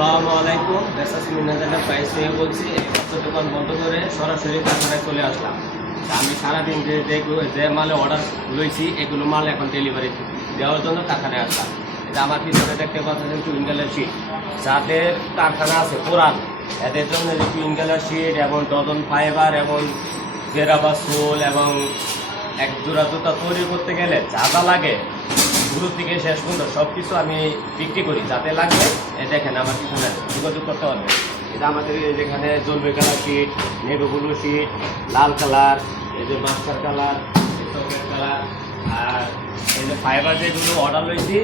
আসসালামু আলাইকুম। বেসাসি মিনাজানের প্রাইস থেকে বলছি সপ্তাহ দোকান বন্ধ করে সরাসরি কারখানায় চলে আসলাম। আমি সারাদিন যে যে মালে অর্ডার লইছি, এগুলো মাল এখন ডেলিভারি দেওয়ার জন্য কারখানায় আসলাম। এটা আমার পিছনে দেখতে পাচ্ছেন টুইঙ্গেলের শিট যাদের কারখানা আছে, পুরান। এদের জন্য যে টুইঙ্গেলের শিট এবং ডজন ফাইবার এবং বেরাবা সোল এবং এক জোড়া জুতা তৈরি করতে গেলে যা যা লাগে শুরু থেকে শেষ পর্যন্ত সব কিছু আমি বিক্রি করি যাতে লাগবে। দেখেন আমার পিছনে যোগাযোগ করতে পারবে এটা আমাদের যেখানে জলবে কালার শিট নেভি শিট লাল কালার এই যে মাস্টার কালার চকলেট কালার আর এই যে ফাইবার যেগুলো অর্ডার লইছি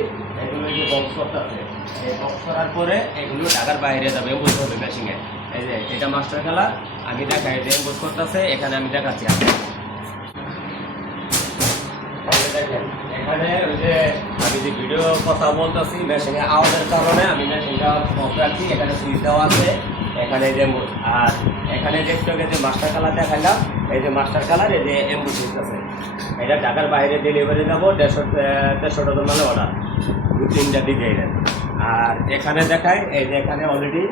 এগুলো এই যে বক্স করতে হবে এই বক্স করার পরে এগুলো ঢাকার বাইরে যাবে বলতে হবে মেশিনে এই যে এটা মাস্টার কালার আমি দেখাই যে এম্বোস করতেছে এখানে আমি দেখাচ্ছি দেখেন, এখানে ওই যে আমি যে ভিডিও কথা বলতেছি মেশিনে আওয়াজের কারণে আমি মেশিনটা অফ রাখছি, এখানে সুইচ দেওয়া আছে। এখানে যে আর এখানে যে একটু যে মাস্টার কালার দেখাইলাম, এই যে মাস্টার কালার এই যে এম্বু আছে এটা ঢাকার বাইরে ডেলিভারি দেবো দেড়শো দেড়শো ডজন মানে অর্ডার দু, তিনটা ডিজাইনের আর এখানে দেখায় এই যে এখানে অলরেডি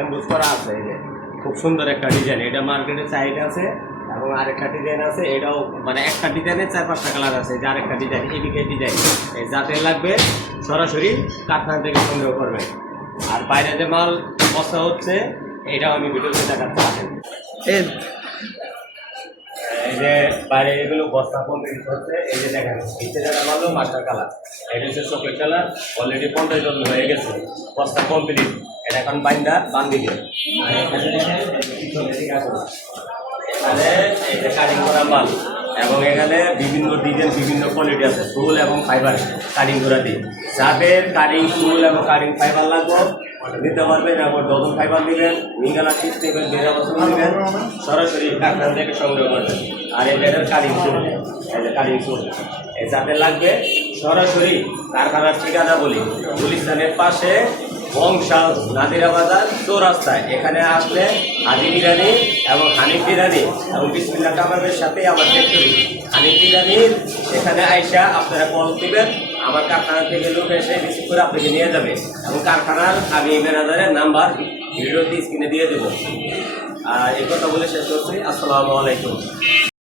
এম্বুস করা আছে, এই যে। খুব সুন্দর একটা ডিজাইন এটা মার্কেটে চাহিদা আছে। এবং আরেকটা ডিজাইন আছে এটাও মানে একটা ডিজাইনের চার পাঁচটা কালার আছে যে আরেকটা ডিজাইন এদিকে ডিজাইন যাতে লাগবে সরাসরি কারখানা থেকে সংগ্রহ করবে। আর বাইরে যে মাল বসা হচ্ছে এটাও আমি ভিডিওতে দেখাতে পারেন এই যে বাইরে এগুলো বস্তা কমপ্লিট হচ্ছে এই যে দেখেন নিচে যেটা মারলো মাস্টার কালার এটা হচ্ছে চকলেট কালার অলরেডি পঞ্চাশ জন হয়ে গেছে বস্তা কমপ্লিট। এটা এখন বাইন্দা বান্ধি দিয়ে আর এখানে আসুন। এখানে কাটিং করা মাল এবং এখানে বিভিন্ন ডিজাইন, বিভিন্ন কোয়ালিটি আছে, ফুল এবং ফাইবার কাটিং করা দিই যাদের কাটিং ফুল এবং কাটিং ফাইবার লাগবে নিতে পারবেন এবং ডজন ফাইবার নেবেন মিঙ্গালা পিস নেবেন বেড়া বছর নেবেন, সরাসরি কারখানা থেকে সংগ্রহ করবেন আর এই এটার কাটিং যে কাটিং এই যাদের লাগবে, সরাসরি কারখানার ঠিকানা বলি, গুলিস্তানের পাশে বংশাল নাদিরা বাজার চৌরাস্তায়। এখানে আসলে হাজি বিরিয়ানি এবং হানিফ বিরিয়ানি এবং বিসমিল্লা কাবাবের সাথে আমার ফ্যাক্টরি হানিফ বিরিয়ানির এখানে আইসা আপনারা কল দিবেন, আমার কারখানা থেকে লোক এসে রিসিভ করে আপনাকে নিয়ে যাবে। এবং কারখানার আমি ম্যানেজারের নাম্বার ভিডিওতে স্ক্রিনে দিয়ে দেবো। আর এই কথা বলে শেষ করছি। আসসালামু আলাইকুম।